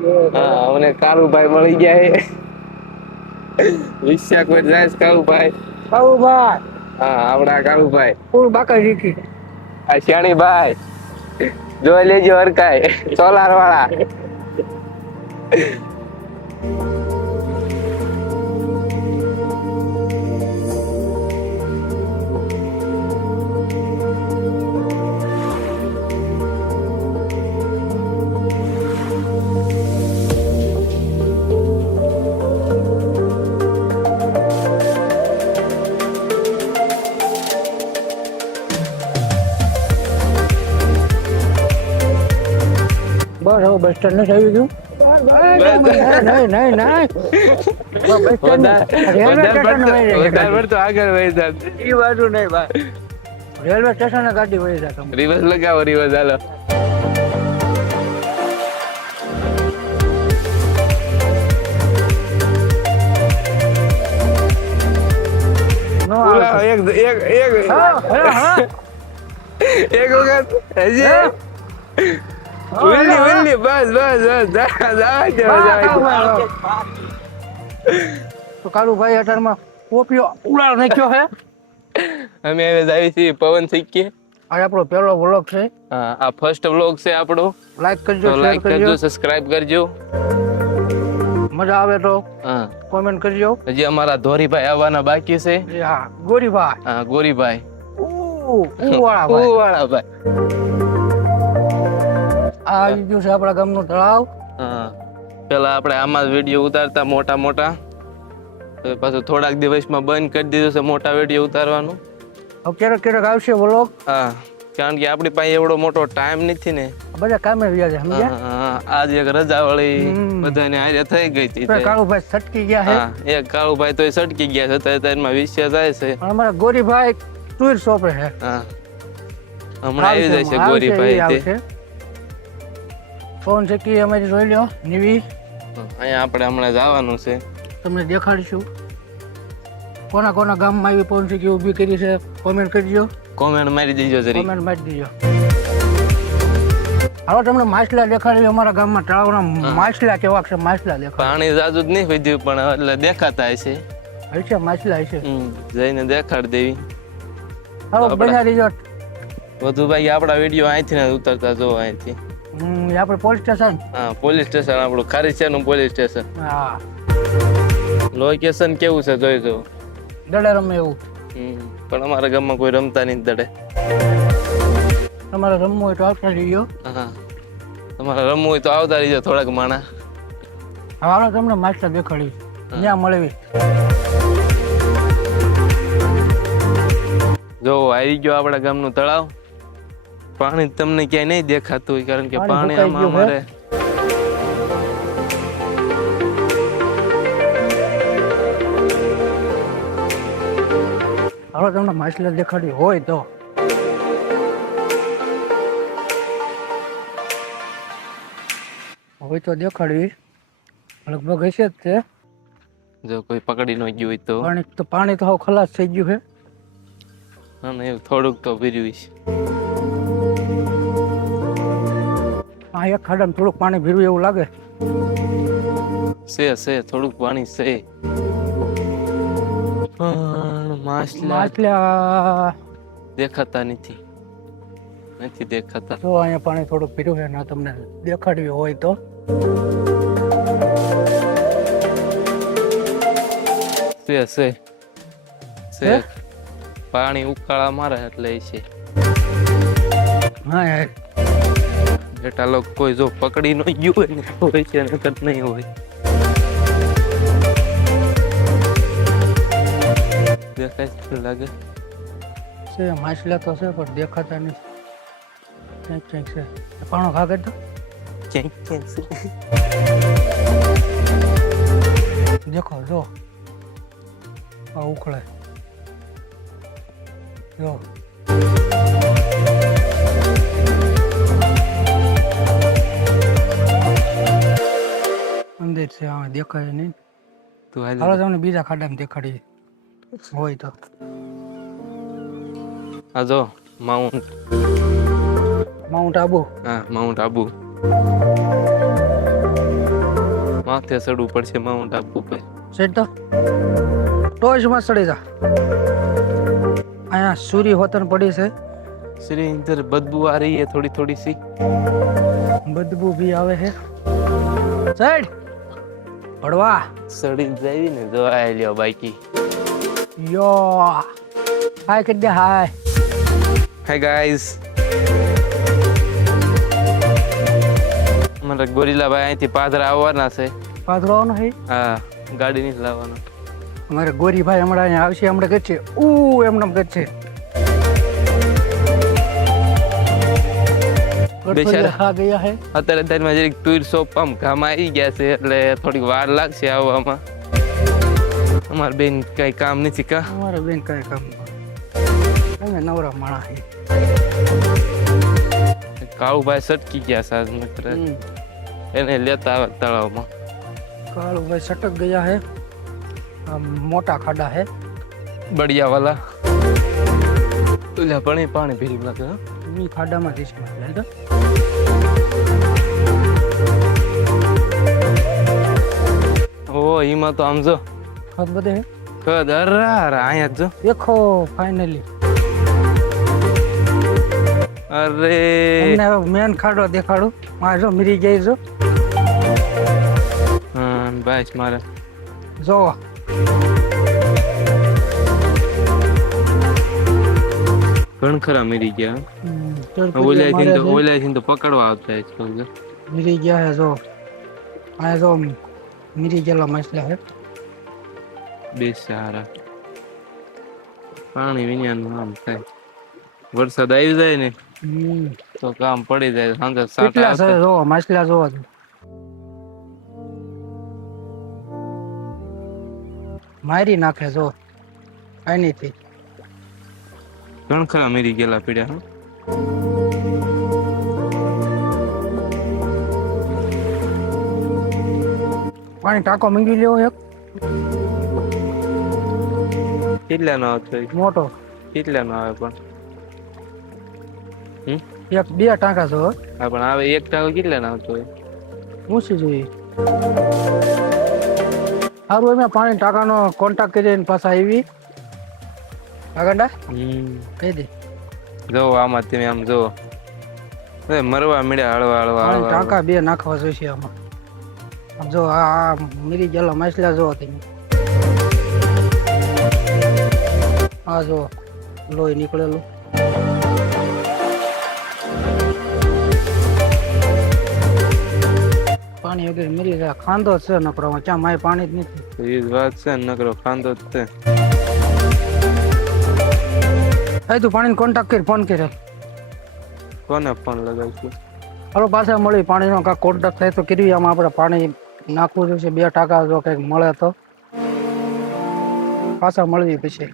હા મને કાળુભાઈ મળી ગયા છે વિશ્યા કોઈ જાય કાળુભાઈ કાળુભાઈ હા આપડા કાળુભાઈ પૂરું બાકા શીખી આ શિયાણીભાઈ જોઈ લેજો હરકાય સોલાર વાળા બસ હવે બસ સ્ટેન્ડ નથી આવી ગયું નહીં નહીં નહીં બસ સ્ટેન્ડ રેલવે સ્ટેશન આગળ વહી જાય એ બાજુ નહીં ભાઈ રેલવે સ્ટેશન ગાડી વહી જાય તમે રિવર્સ લગાવો રિવર્સ હાલો નો એક એક એક હા એક વખત હજી વિલ્લી બસ બસ બસ તો કાળુભાઈ અઢારમાં કોપીઓ ઉડાડ નાખ્યો છે અમે હવે જાવી છીએ પવન સિક્કી આ આપણો પહેલો વ્લોગ છે હા આ ફર્સ્ટ વ્લોગ છે આપણો લાઈક કરજો તો શેર લાઈક કરજો કરજો સબસ્ક્રાઇબ કરજો મજા આવે તો હા કોમેન્ટ કરજો હજી અમારા ધોરીભાઈ આવવાના બાકી છે હા ગોરીભાઈ હા ગોરીભાઈ વાળા ભાઈ વાળા ભાઈ આ આવી ગયું છે આપણા ગામનું તળાવ હા પેલા આપણે આમાં જ વિડીયો ઉતારતા મોટા મોટા તો પાછું થોડાક દિવસમાં બંધ કરી દીધું છે મોટા વિડીયો ઉતારવાનું હવે ક્યારેક ક્યારેક આવશે વ્લોગ હા કારણ કે આપણી પાસે એવડો મોટો ટાઈમ નથી ને બધા કામે વ્યા છે સમજ્યા હા આજ એક રજા વાળી બધાને હારે થઈ ગઈ હતી કાળુભાઈ છટકી ગયા છે હા એક કાળુભાઈ તો સટકી ગયા છે અત્યારમાં વિશ્ય જાય છે પણ અમારા ગોરીભાઈ ટૂર શોપે છે હા હમણાં આવી જાય છે ગોરીભાઈ તે ફોન છે કે અમારી જોઈ લ્યો નીવી અહીંયા આપણે હમણાં જવાનું છે તમને દેખાડીશું કોના કોના ગામમાં આવી પવન સિક્કી ઊભી કરી છે કોમેન્ટ કરજો કોમેન્ટ મારી દીજો જરી કોમેન્ટ મારી દીજો હવે તમને માછલા દેખાડી અમારા ગામમાં તળાવના માછલા કેવા છે માછલા દેખાડ પાણી જાજુ જ નહીં વધ્યું પણ એટલે દેખાતા હશે હશે માછલા હશે જઈને દેખાડ દેવી હવે બના દીજો વધુ ભાઈ આપણા વિડીયો અહીંથી ને ઉતરતા જો અહીંથી આપણે પોલીસ સ્ટેશન હા પોલીસ સ્ટેશન આપણું ખારીસિયાનું પોલીસ સ્ટેશન હા લોકેશન કેવું છે જોઈ જો દડે રમે એવું પણ અમારા ગામમાં કોઈ રમતા નહીં દડે તમારે રમવું હોય તો આવતા રહીજો હા તમારે રમવું હોય તો આવતા રહીજો થોડાક માણા હવે તમને માસ્ટર દેખાડી ત્યાં મળવી જો આવી ગયો આપણા ગામનું તળાવ પાણી તમને ક્યાંય નહીં દેખાતું હોય કારણ કે પાણી આમાં અમારે હવે તમને માછલા દેખાડી હોય તો હોય તો દેખાડવી લગભગ હશે જ તે જો કોઈ પકડી ન ગયું હોય તો પાણી તો હાવ ખલાસ થઈ ગયું છે ના એવું થોડુંક તો ભર્યું છે આ એક ખાડામાં થોડુંક પાણી ભીરું એવું લાગે છે થોડુંક પાણી છે પણ માછલા દેખાતા નથી દેખાતા તો અહીંયા પાણી થોડુંક ભીરું છે ના તમને દેખાડવી હોય તો છે પાણી ઉકાળા મારે એટલે છે હા યાર બેટા લોકો કોઈ જો પકડી ન ગયું હોય ને હોય છે નકર નહીં હોય દેખાય છે લાગે છે માછલા તો છે પણ દેખાતા નથી ક્યાંક ક્યાંક છે પાણો ખા કરતો ક્યાંક છે દેખો જો આ ઉખળે જો અંદર છે આ દેખાય નહીં તું હાલો તમને બીજા ખાડામાં દેખાડીએ હોય તો આ જો માઉન્ટ આબુ હા માઉન્ટ આબુ માથે ચડવું પડશે માઉન્ટ આબુ પર. સેટ તો ટોચમાં ચડી જા. અહીંયા સૂરી હોતન પડી છે. શ્રી ઇધર બદબू आ रही है थोड़ी थोड़ी सी. બદબू ભી આવે છે. સાઈડ પડવા સડી જાય ને જો આ લ્યો બાઈકી. યો હાય કરી દે હાય. Hi guys. અમારા ગોરીલાભાઈ અહીંથી પાદરા આવવાના છે. પાથરવાનો હે. હા ગાડી નહીં લાવવાનો. અમારે ગોરીભાઈ હમણાં અહીંયા આવશે. હમણાં કે છે એમને કે છે બેચારા. હા ગયા હે. અત્યારે તારમાં જરીક ટૂર શોપ આમ કામ આવી ગયા છે એટલે થોડીક વાર લાગશે આવવામાં. અમાર બેન કઈ કામ નથી કા. અમારે બેન કઈ કામ અમે નવરા માણા હે. કાળુભાઈ સટકી ગયા સાજ મિત્ર. એને લેતા આવે તળાવમાં. કાળુભાઈ સટક ગયા હે. આ મોટા ખાડા હે બળિયા વાલા. ઓલા પણ પાણી ભીલું લાગે. ઈ ખાડામાંથી છે એટલે ઓ એમાં તો આમ જો ખત બધે હે. કદરાર અહીંયા જો. દેખો ફાઇનલી અરે તમને હવે મેન ખાડો દેખાડું. માં જો મીરી ગઈ જો. હા બસ મારે જો ઘણ ખરા મરી ગયા. ઓલાથી તો પકડવા આવતા છે. મીરી ગયા હે જો. આ જો મીરી ગયેલા માછલા હે. બેસારા પાણી વિન્યાનું આમ થાય. વરસાદ આવી જાય ને તો કામ પડી જાય. સાંજે કેટલા છે જો માછલા જોવા જો. મારી નાખે જો આનીથી. ઘણ ખરા મરી ગયેલા પીડ્યા. પાણી ટાંકો મંગી લેવો એક કેટલા નો આવતો મોટો. કેટલા નો આવે પણ એક બે ટાંકા છો. હા પણ આવે એક ટાંકો કેટલા નો આવતો હોય. પૂછી જોઈએ. સારું એમાં પાણી ટાંકાનો કોન્ટેક્ટ કરીને પાછા આવી આગળ કહી દે. જો આમાં તમે આમ જો મરવા મળ્યા હળવા હળવા પાણી હળવા. ટાંકા બે નાખવા જોઈશે આમાં. આમ જો આ મીરી ગયેલા માછલા જો તમે. આ જો લોહી નીકળેલું. પાણી વગેરે મરી જાય. ખાંદો છે નકરો ક્યાં માય પાણી જ નથી. એ જ વાત છે ને નકરો ખાંદો જ છે. તું પાણી કોન્ટેક્ટ કરી ફોન કરે. કોને ફોન લગાવશું. હાલો પાછા મળી પાણીનો કાંઈક કોન્ટેક્ટ થાય તો કરી. આમાં આપણે પાણી નાખવું જોઈશે. બે ટાંકા જો કંઈક મળે તો પાછા મળવી પછી.